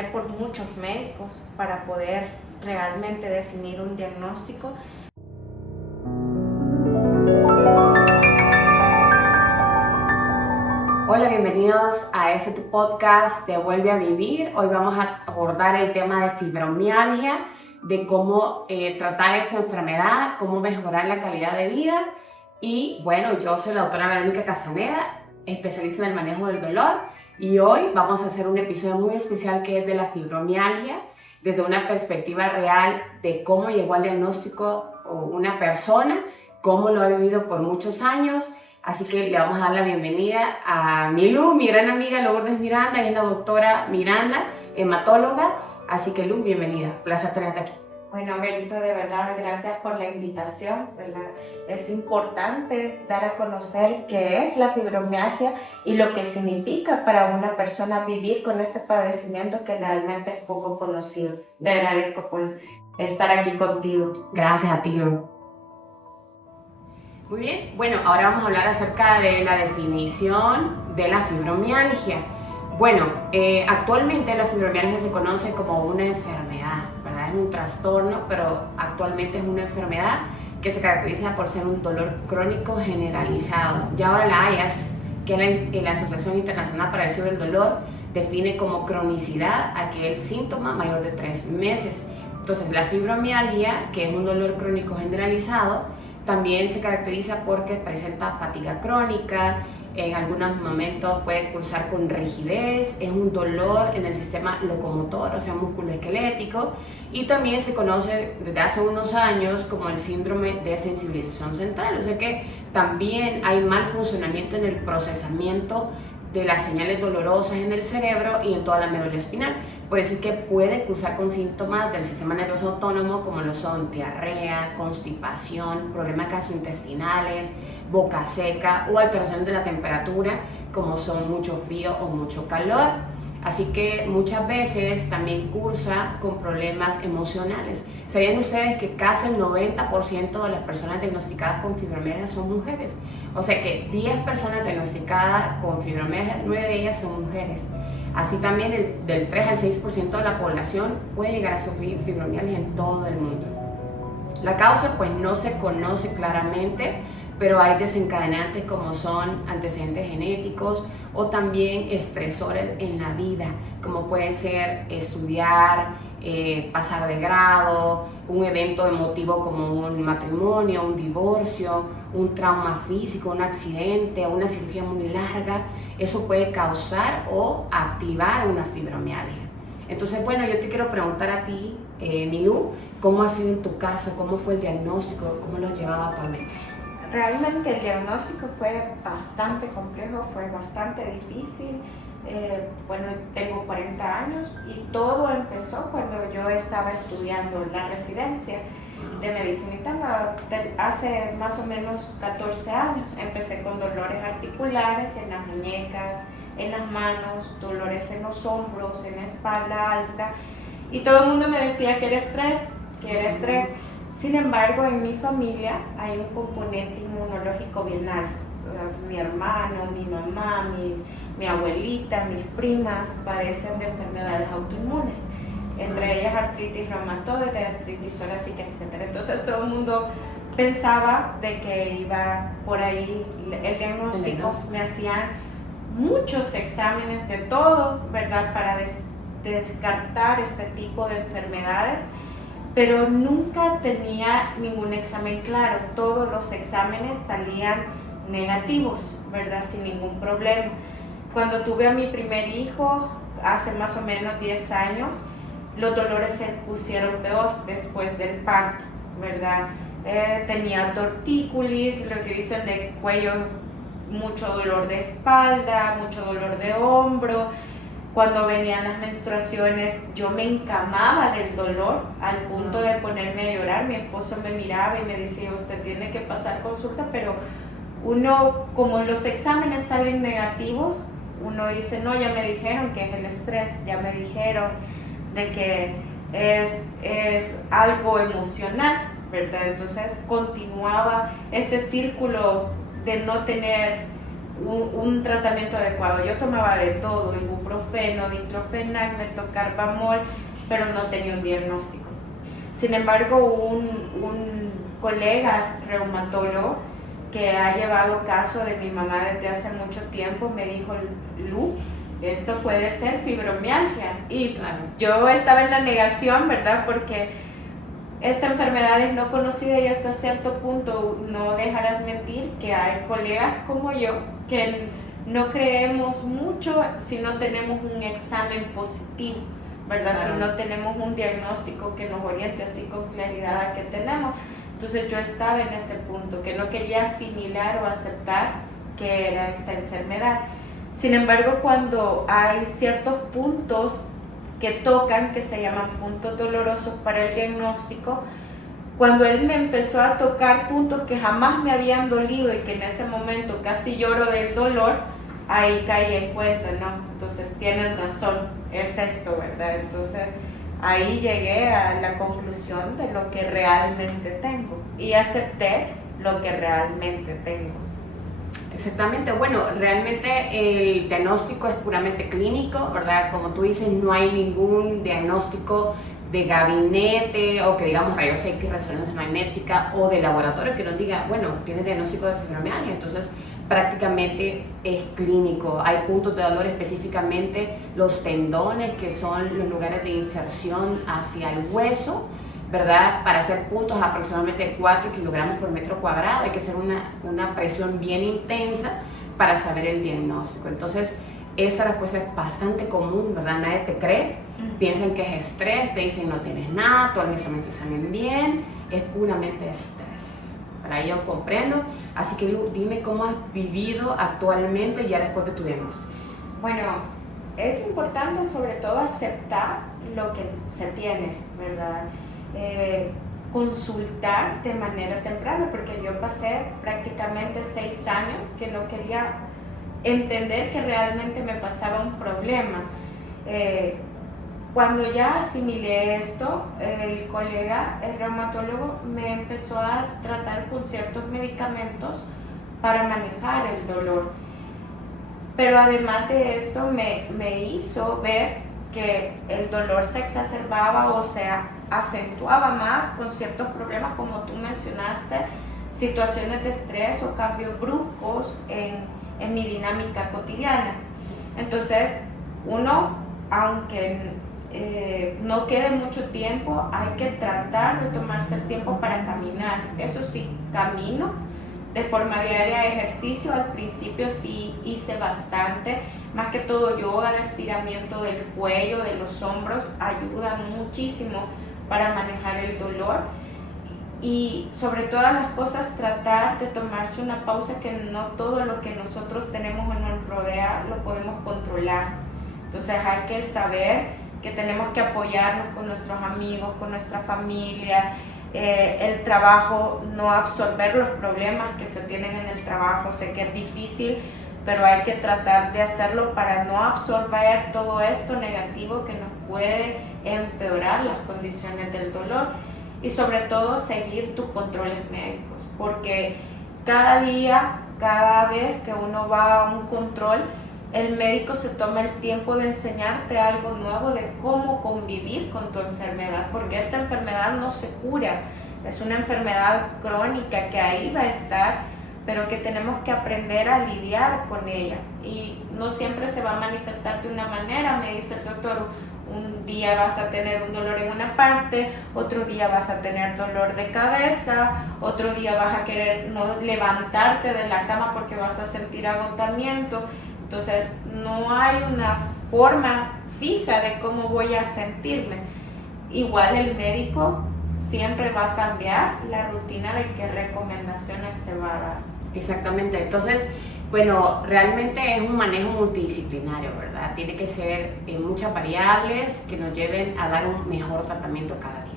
pasé por muchos médicos para poder realmente definir un diagnóstico. Hola, bienvenidos a tu podcast de Vuelve a Vivir. Hoy vamos a abordar el tema de fibromialgia, de cómo tratar esa enfermedad, cómo mejorar la calidad de vida. Y bueno, yo soy la doctora Verónica Castaneda, especialista en el manejo del dolor, y hoy vamos a hacer un episodio muy especial que es de la fibromialgia, desde una perspectiva real de cómo llegó al diagnóstico una persona, cómo lo ha vivido por muchos años. Así que le vamos a dar la bienvenida a mi gran amiga Lourdes Miranda, ella es la doctora Miranda, hematóloga. Así que Lu, bienvenida, placer tenerte aquí. Bueno, Berito, de verdad, gracias por la invitación, ¿verdad? Es importante dar a conocer qué es la fibromialgia y lo que significa para una persona vivir con este padecimiento que realmente es poco conocido. Te agradezco por estar aquí contigo. Gracias a ti, Lu. Muy bien, bueno, ahora vamos a hablar acerca de la definición de la fibromialgia. Bueno, actualmente la fibromialgia se conoce como una enfermedad, ¿verdad? Es un trastorno, pero actualmente es una enfermedad que se caracteriza por ser un dolor crónico generalizado. Y ahora la AIA, que es la Asociación Internacional para el Estudio del Dolor, define como cronicidad aquel síntoma mayor de 3 meses. Entonces, la fibromialgia, que es un dolor crónico generalizado, también se caracteriza porque presenta fatiga crónica, en algunos momentos puede cursar con rigidez, es un dolor en el sistema locomotor, o sea, musculoesquelético, y también se conoce desde hace unos años como el síndrome de sensibilización central, o sea que también hay mal funcionamiento en el procesamiento de las señales dolorosas en el cerebro y en toda la médula espinal. Por eso es que puede cursar con síntomas del sistema nervioso autónomo como lo son diarrea, constipación, problemas gastrointestinales, boca seca o alteración de la temperatura como son mucho frío o mucho calor. Así que muchas veces también cursa con problemas emocionales. ¿Sabían ustedes que casi el 90% de las personas diagnosticadas con fibromialgia son mujeres? O sea que 10 personas diagnosticadas con fibromialgia, 9 de ellas son mujeres. Así también del 3 al 6% de la población puede llegar a sufrir fibromialgia en todo el mundo. La causa pues no se conoce claramente, pero hay desencadenantes como son antecedentes genéticos o también estresores en la vida, como puede ser estudiar, pasar de grado, un evento emotivo como un matrimonio, un divorcio, un trauma físico, un accidente o una cirugía muy larga. Eso puede causar o activar una fibromialgia. Entonces, bueno, yo te quiero preguntar a ti, Milú, ¿cómo ha sido en tu caso? ¿Cómo fue el diagnóstico? ¿Cómo lo has llevado actualmente? Realmente el diagnóstico fue bastante complejo, fue bastante difícil. Bueno, tengo 40 años y todo empezó cuando yo estaba estudiando la residencia de medicina interna hace más o menos 14 años. Empecé con dolores articulares en las muñecas, en las manos, dolores en los hombros, en la espalda alta, y todo el mundo me decía que era estrés. Sin embargo, en mi familia hay un componente inmunológico bien alto. Mi hermano, mi mamá, mi abuelita, mis primas padecen de enfermedades autoinmunes, entre ellas artritis reumatoide, artritis psoriásica, etc. Entonces todo el mundo pensaba de que iba por ahí el diagnóstico. Me hacían muchos exámenes de todo, ¿verdad?, para descartar este tipo de enfermedades, pero nunca tenía ningún examen claro. Todos los exámenes salían negativos, ¿verdad?, sin ningún problema. Cuando tuve a mi primer hijo, hace más o menos 10 años, los dolores se pusieron peor después del parto, ¿verdad? Tenía tortícolis, lo que dicen de cuello, mucho dolor de espalda, mucho dolor de hombro. Cuando venían las menstruaciones, yo me encamaba del dolor al punto de ponerme a llorar. Mi esposo me miraba y me decía, usted tiene que pasar consulta, pero uno, como los exámenes salen negativos, uno dice, no, ya me dijeron que es el estrés, ya me dijeron de que es algo emocional, ¿verdad? Entonces continuaba ese círculo de no tener un tratamiento adecuado. Yo tomaba de todo, ibuprofeno, diclofenac, metocarbamol, pero no tenía un diagnóstico. Sin embargo, un colega reumatólogo que ha llevado caso de mi mamá desde hace mucho tiempo me dijo: Lu, esto puede ser fibromialgia. Y Claro. yo estaba en la negación, ¿verdad? Porque esta enfermedad es no conocida y hasta cierto punto no dejarás mentir que hay colegas como yo que no creemos mucho si no tenemos un examen positivo, ¿verdad? Claro. Si no tenemos un diagnóstico que nos oriente así con claridad a qué tenemos. Entonces yo estaba en ese punto, que no quería asimilar o aceptar que era esta enfermedad. Sin embargo, cuando hay ciertos puntos que tocan, que se llaman puntos dolorosos para el diagnóstico, cuando él me empezó a tocar puntos que jamás me habían dolido y que en ese momento casi lloro del dolor, ahí caí en cuenta, ¿no? Entonces tienen razón, es esto, ¿verdad? Entonces ahí llegué a la conclusión de lo que realmente tengo y acepté lo que realmente tengo. Exactamente, bueno, realmente el diagnóstico es puramente clínico, ¿verdad? Como tú dices, no hay ningún diagnóstico de gabinete o que digamos rayos X, resonancia magnética o de laboratorio que nos diga, bueno, tienes diagnóstico de fibromialgia, entonces prácticamente es clínico. Hay puntos de dolor, específicamente los tendones, que son los lugares de inserción hacia el hueso, ¿verdad? Para hacer puntos aproximadamente 4 kilogramos por metro cuadrado hay que hacer una presión bien intensa para saber el diagnóstico. Entonces esa respuesta es bastante común, ¿verdad? Nadie te cree, piensan que es estrés, te dicen no tienes nada, todos los exámenes te salen bien, es puramente estrés. Para ello comprendo. Así que Lu, dime cómo has vivido actualmente ya después de tu diagnóstico. Bueno, es importante sobre todo aceptar lo que se tiene, ¿verdad? Consultar de manera temprana, porque yo pasé prácticamente 6 años que no quería entender que realmente me pasaba un problema. Cuando ya asimilé esto, el colega, el reumatólogo, me empezó a tratar con ciertos medicamentos para manejar el dolor. Pero además de esto me hizo ver que el dolor se exacerbaba o se acentuaba más con ciertos problemas, como tú mencionaste, situaciones de estrés o cambios bruscos en mi dinámica cotidiana. Entonces, uno, aunque no quede mucho tiempo, hay que tratar de tomarse el tiempo para caminar. Eso sí, camino de forma diaria, ejercicio. Al principio sí hice bastante, más que todo yoga de estiramiento del cuello, de los hombros, ayuda muchísimo para manejar el dolor. Y sobre todas las cosas, tratar de tomarse una pausa, que no todo lo que nosotros tenemos o nos rodea lo podemos controlar. Entonces hay que saber que tenemos que apoyarnos con nuestros amigos, con nuestra familia, el trabajo, no absorber los problemas que se tienen en el trabajo. Sé que es difícil, pero hay que tratar de hacerlo para no absorber todo esto negativo que nos puede empeorar las condiciones del dolor. Y sobre todo seguir tus controles médicos, porque cada día, cada vez que uno va a un control, el médico se toma el tiempo de enseñarte algo nuevo de cómo convivir con tu enfermedad, porque esta enfermedad no se cura, es una enfermedad crónica que ahí va a estar, pero que tenemos que aprender a lidiar con ella. Y no siempre se va a manifestar de una manera. Me dice el doctor, un día vas a tener un dolor en una parte, otro día vas a tener dolor de cabeza, otro día vas a querer no levantarte de la cama porque vas a sentir agotamiento. Entonces no hay una forma fija de cómo voy a sentirme. Igual el médico siempre va a cambiar la rutina de qué recomendaciones te va a dar. Exactamente, entonces, bueno, realmente es un manejo multidisciplinario, ¿verdad? Tiene que ser muchas variables que nos lleven a dar un mejor tratamiento cada día.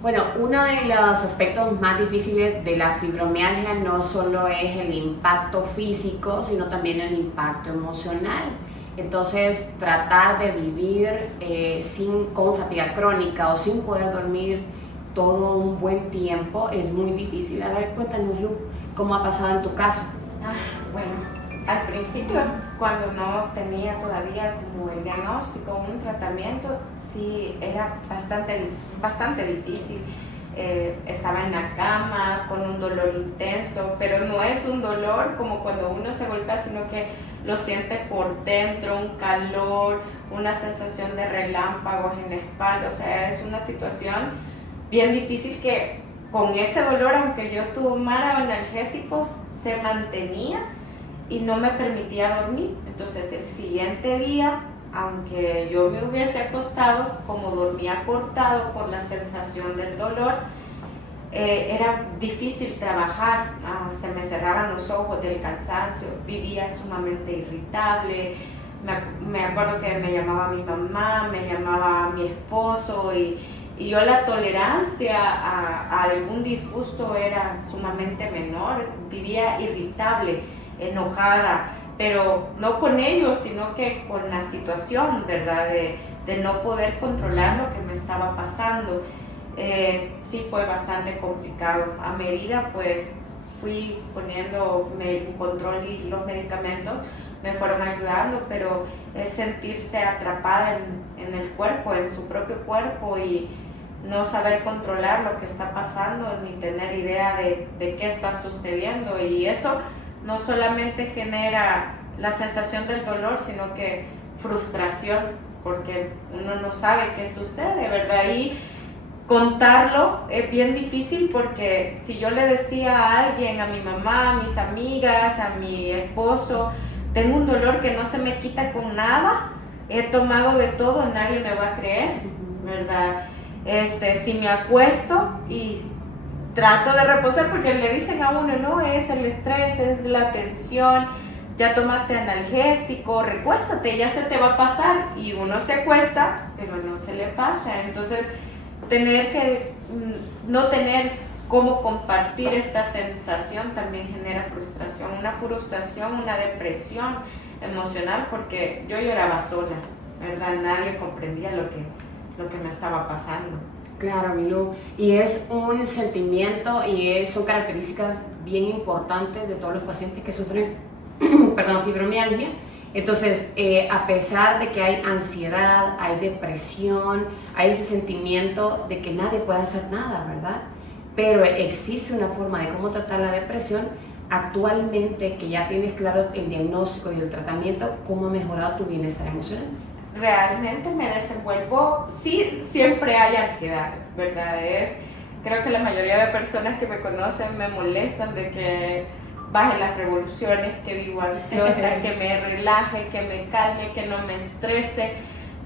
Bueno, uno de los aspectos más difíciles de la fibromialgia no solo es el impacto físico, sino también el impacto emocional. Entonces, tratar de vivir con fatiga crónica o sin poder dormir todo un buen tiempo es muy difícil. A ver, cuéntanos, Lu, ¿cómo ha pasado en tu caso? Bueno, al principio, cuando no tenía todavía como el diagnóstico, un tratamiento, sí era bastante difícil. Estaba en la cama con un dolor intenso, pero no es un dolor como cuando uno se golpea, sino que lo siente por dentro, un calor, una sensación de relámpagos en la espalda. O sea, es una situación bien difícil que con ese dolor, aunque yo tomara analgésicos, se mantenía y no me permitía dormir. Entonces el siguiente día, aunque yo me hubiese acostado, como dormía cortado por la sensación del dolor, era difícil trabajar. Se me cerraban los ojos del cansancio, vivía sumamente irritable. Me acuerdo que me llamaba mi mamá, me llamaba mi esposo, y yo la tolerancia a algún disgusto era sumamente menor. Vivía irritable, enojada, pero no con ellos, sino que con la situación, ¿verdad? De no poder controlar lo que me estaba pasando. Sí fue bastante complicado. A medida pues fui poniéndome en control y los medicamentos me fueron ayudando, pero es sentirse atrapada en el cuerpo, en su propio cuerpo, y no saber controlar lo que está pasando ni tener idea de qué está sucediendo. Y eso no solamente genera la sensación del dolor, sino que frustración, porque uno no sabe qué sucede, ¿verdad? Y contarlo es bien difícil, porque si yo le decía a alguien, a mi mamá, a mis amigas, a mi esposo, tengo un dolor que no se me quita con nada, he tomado de todo, nadie me va a creer, ¿verdad? Si me acuesto y trato de reposar, porque le dicen a uno, no, es el estrés, es la tensión, ya tomaste analgésico, recuéstate, ya se te va a pasar, y uno se acuesta, pero no se le pasa. Entonces, no tener cómo compartir esta sensación también genera frustración, una depresión emocional, porque yo lloraba sola, ¿verdad? Nadie comprendía lo que me estaba pasando. Claro, Milú, y es un sentimiento y son características bien importantes de todos los pacientes que sufren fibromialgia. Entonces, a pesar de que hay ansiedad, hay depresión, hay ese sentimiento de que nadie puede hacer nada, ¿verdad? Pero existe una forma de cómo tratar la depresión. Actualmente, que ya tienes claro el diagnóstico y el tratamiento, ¿cómo ha mejorado tu bienestar emocional? Realmente me desenvuelvo, sí, siempre hay ansiedad, ¿verdad? Creo que la mayoría de personas que me conocen me molestan de que baje las revoluciones, que vivo ansiosa, que me relaje, que me calme, que no me estrese,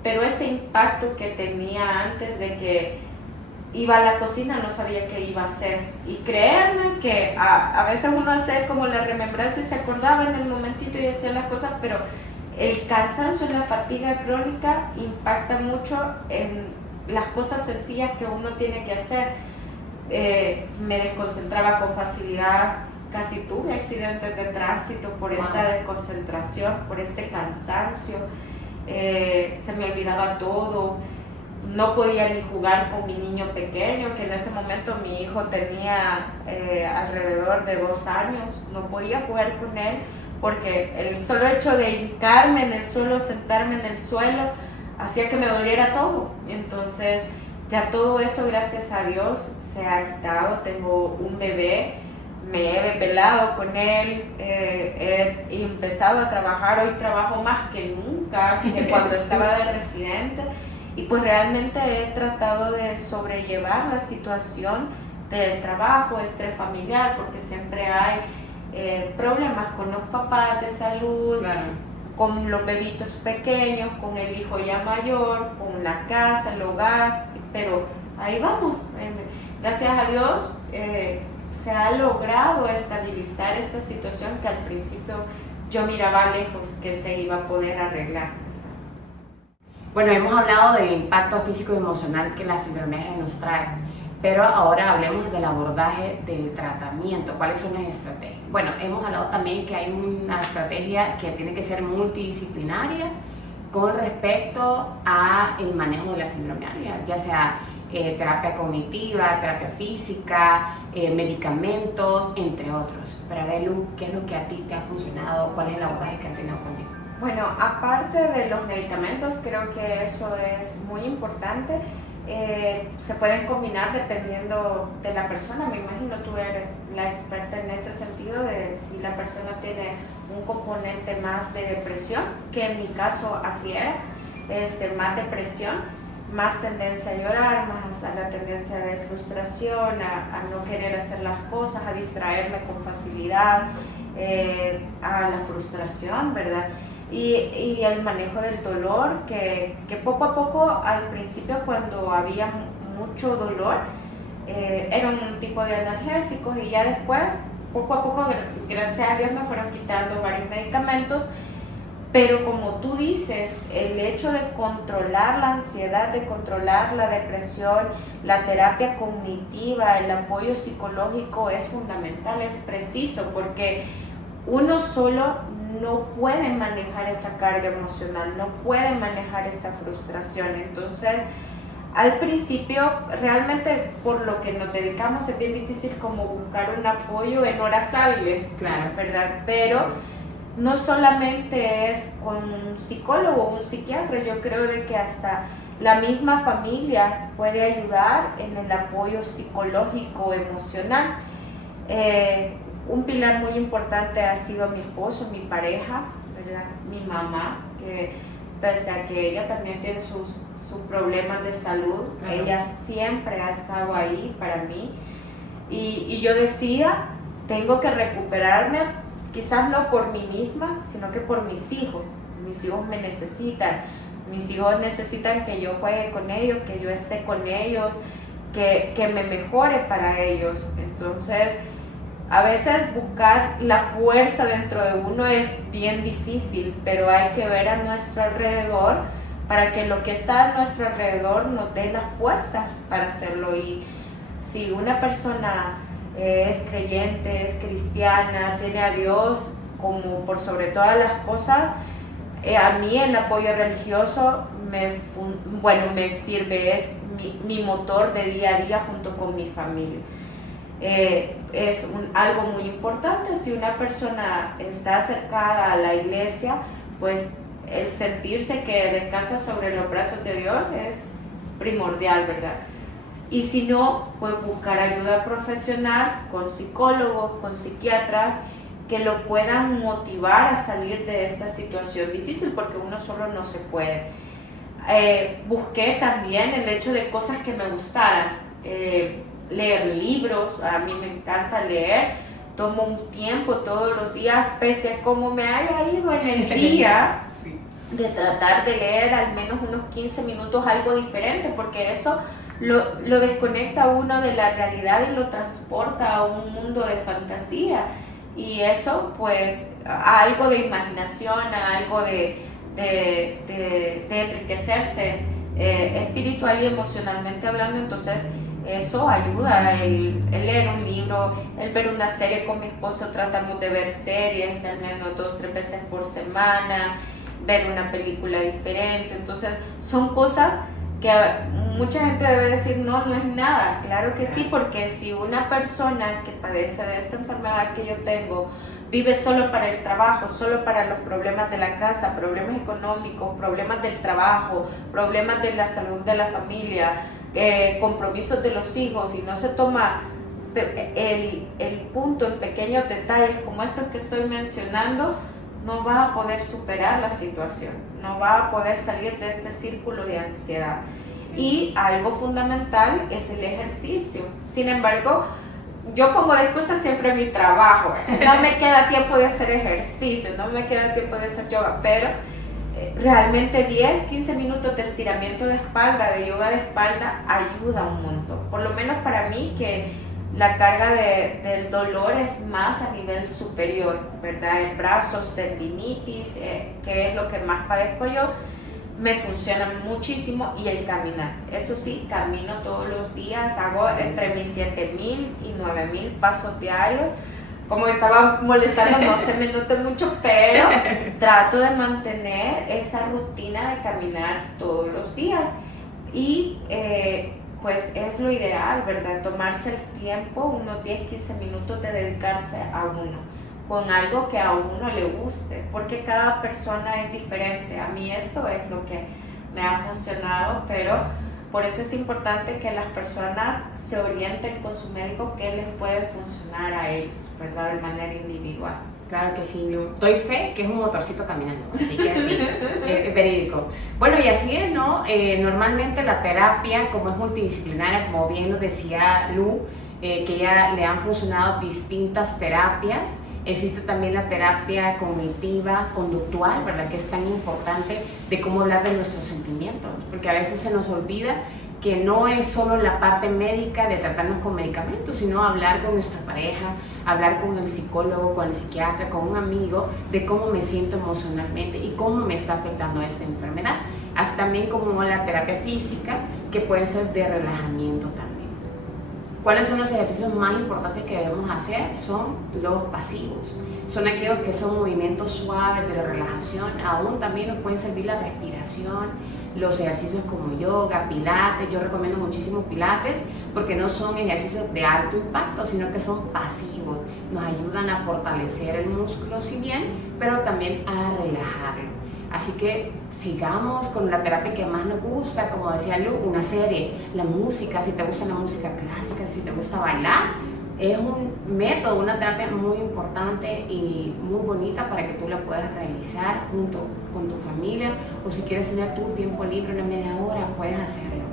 pero ese impacto que tenía antes de que iba a la cocina no sabía qué iba a hacer. Y créanme que a veces uno hace como la remembranza y se acordaba en el momentito y hacía las cosas, pero el cansancio y la fatiga crónica impacta mucho en las cosas sencillas que uno tiene que hacer. Me desconcentraba con facilidad, casi tuve accidentes de tránsito por esta desconcentración, por este cansancio. Se me olvidaba todo, no podía ni jugar con mi niño pequeño, que en ese momento mi hijo tenía alrededor de 2 años, no podía jugar con él, porque el solo hecho de hincarme en el suelo, sentarme en el suelo, hacía que me doliera todo. Entonces ya todo eso, gracias a Dios, se ha quitado. Tengo un bebé, me he depelado con él, he empezado a trabajar. Hoy trabajo más que nunca, que cuando estaba de residente, y pues realmente he tratado de sobrellevar la situación del trabajo, estrés familiar, porque siempre hay problemas con los papás de salud, claro, con los bebitos pequeños, con el hijo ya mayor, con la casa, el hogar, pero ahí vamos. Gracias a Dios se ha logrado estabilizar esta situación que al principio yo miraba lejos que se iba a poder arreglar. Bueno, hemos hablado del impacto físico y emocional que la fibromialgia nos trae, pero ahora hablemos del abordaje del tratamiento. ¿Cuáles son las estrategias? Bueno, hemos hablado también que hay una estrategia que tiene que ser multidisciplinaria con respecto a el manejo de la fibromialgia, ya sea terapia cognitiva, terapia física, medicamentos, entre otros. Pero a ver, Lu, ¿qué es lo que a ti te ha funcionado? ¿Cuál es el abordaje que has tenido contigo? Bueno, aparte de los medicamentos, creo que eso es muy importante. Se pueden combinar dependiendo de la persona. Me imagino tú eres la experta en ese sentido de si la persona tiene un componente más de depresión, que en mi caso así era, más depresión, más tendencia a llorar, más a la tendencia de frustración, a no querer hacer las cosas, a distraerme con facilidad, a la frustración, ¿verdad? Y el manejo del dolor, que poco a poco, al principio cuando había mucho dolor, era un tipo de analgésicos, y ya después, poco a poco, gracias a Dios, me fueron quitando varios medicamentos. Pero como tú dices, el hecho de controlar la ansiedad, de controlar la depresión, la terapia cognitiva, el apoyo psicológico es fundamental, es preciso, porque uno solo no puede manejar esa carga emocional, no puede manejar esa frustración. Entonces, al principio, realmente por lo que nos dedicamos es bien difícil como buscar un apoyo en horas hábiles, Claro. ¿verdad? Pero no solamente es con un psicólogo o un psiquiatra, yo creo de que hasta la misma familia puede ayudar en el apoyo psicológico, emocional. Un pilar muy importante ha sido mi esposo, mi pareja, ¿verdad? Mi mamá, que pese a que ella también tiene sus problemas de salud, Claro. ella siempre ha estado ahí para mí. Y yo decía, tengo que recuperarme, quizás no por mí misma, sino que por mis hijos. Mis hijos me necesitan. Mis hijos necesitan que yo juegue con ellos, que yo esté con ellos, que me mejore para ellos. Entonces, a veces buscar la fuerza dentro de uno es bien difícil, pero hay que ver a nuestro alrededor para que lo que está a nuestro alrededor nos dé las fuerzas para hacerlo. Y si una persona es creyente, es cristiana, tiene a Dios como por sobre todas las cosas, a mí el apoyo religioso me sirve, es mi motor de día a día junto con mi familia. Es algo muy importante. Si una persona está acercada a la iglesia, pues el sentirse que descansa sobre los brazos de Dios es primordial, ¿verdad? Y si no, pues buscar ayuda profesional con psicólogos, con psiquiatras que lo puedan motivar a salir de esta situación difícil, porque uno solo no se puede. Busqué también el hecho de cosas que me gustaran, leer libros. A mí me encanta leer, tomo un tiempo todos los días, pese a cómo me haya ido en el día, Sí. de tratar de leer al menos unos 15 minutos algo diferente, porque eso lo desconecta a uno de la realidad y lo transporta a un mundo de fantasía, y eso pues a algo de imaginación, a algo de enriquecerse espiritual y emocionalmente hablando. Entonces eso ayuda, el leer un libro, el ver una serie. Con mi esposo tratamos de ver series al menos 2-3 veces por semana, ver una película diferente. Entonces son cosas que mucha gente debe decir, no es nada. Claro que sí, porque si una persona que padece de esta enfermedad que yo tengo vive solo para el trabajo, solo para los problemas de la casa, problemas económicos, problemas del trabajo, problemas de la salud de la familia, compromisos de los hijos, y no se toma el punto en pequeños detalles como estos que estoy mencionando, no va a poder superar la situación, no va a poder salir de este círculo de ansiedad. Y algo fundamental es el ejercicio. Sin embargo, yo pongo de excusa siempre mi trabajo. No me queda tiempo de hacer ejercicio, no me queda tiempo de hacer yoga, pero realmente 10-15 minutos de estiramiento de espalda, de yoga de espalda, ayuda un montón. Por lo menos para mí, que la carga del dolor es más a nivel superior, ¿verdad? En brazos, tendinitis, que es lo que más padezco yo, me funciona muchísimo. Y el caminar, eso sí, camino todos los días, hago entre mis 7,000 y 9,000 pasos diarios. Como estaba molestando, no se me nota mucho, pero trato de mantener esa rutina de caminar todos los días. Y pues es lo ideal, ¿verdad? Tomarse el tiempo, unos 10-15 minutos de dedicarse a uno, con algo que a uno le guste, porque cada persona es diferente. A mí esto es lo que me ha funcionado, pero por eso es importante que las personas se orienten con su médico qué les puede funcionar a ellos, ¿verdad? De manera individual. Claro que sí, Lu. Doy fe que es un motorcito caminando, así que sí, es verídico. Bueno, y así es, ¿no? Normalmente la terapia, como es multidisciplinaria, como bien nos decía Lu, que ya le han funcionado distintas terapias. Existe también la terapia cognitiva, conductual, ¿verdad? Que es tan importante de cómo hablar de nuestros sentimientos, porque a veces se nos olvida que no es solo la parte médica de tratarnos con medicamentos, sino hablar con nuestra pareja, hablar con el psicólogo, con el psiquiatra, con un amigo, de cómo me siento emocionalmente y cómo me está afectando esta enfermedad. Así también como la terapia física, que puede ser de relajamiento también. ¿Cuáles son los ejercicios más importantes que debemos hacer? Son los pasivos. Son aquellos que son movimientos suaves de la relajación. Aún también nos pueden servir la respiración, los ejercicios como yoga, pilates. Yo recomiendo muchísimo pilates porque no son ejercicios de alto impacto, sino que son pasivos. Nos ayudan a fortalecer el músculo, si bien, pero también a relajarlo. Así que sigamos con la terapia que más nos gusta, como decía Lu, una serie, la música, si te gusta la música clásica, si te gusta bailar, es un método, una terapia muy importante y muy bonita para que tú la puedas realizar junto con tu familia, o si quieres tener tu tiempo libre, una media hora, puedes hacerlo.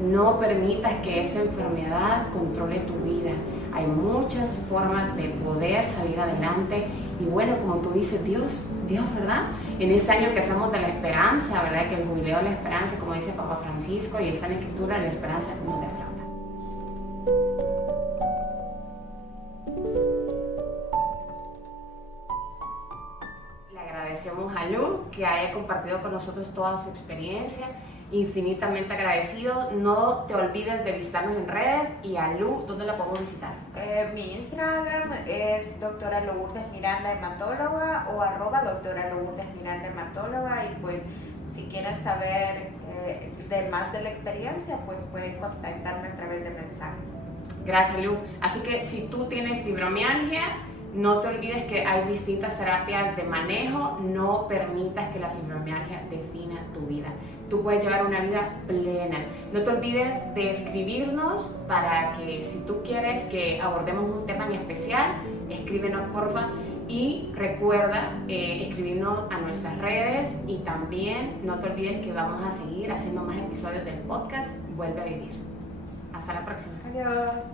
No permitas que esta enfermedad controle tu vida. Hay muchas formas de poder salir adelante y bueno, como tú dices, Dios, ¿verdad? En este año que estamos de la esperanza, ¿verdad? Que el jubileo de la esperanza, como dice Papa Francisco, y está en la Escritura, la esperanza no defrauda. Le agradecemos a Lu que haya compartido con nosotros toda su experiencia. Infinitamente agradecido. No te olvides de visitarnos en redes. Y a Lu, ¿dónde la podemos visitar? Mi Instagram es doctora Lourdes Miranda, hematóloga, o @doctora Lourdes Miranda, hematóloga. Y pues si quieren saber más de la experiencia, pues pueden contactarme a través de mensajes. Gracias, Lu. Así que si tú tienes fibromialgia, no te olvides que hay distintas terapias de manejo. No permitas que la fibromialgia defina tu vida. Tú puedes llevar una vida plena. No te olvides de escribirnos para que si tú quieres que abordemos un tema en especial, escríbenos porfa. Y recuerda escribirnos a nuestras redes y también no te olvides que vamos a seguir haciendo más episodios del podcast Vuelve a Vivir. Hasta la próxima. Adiós.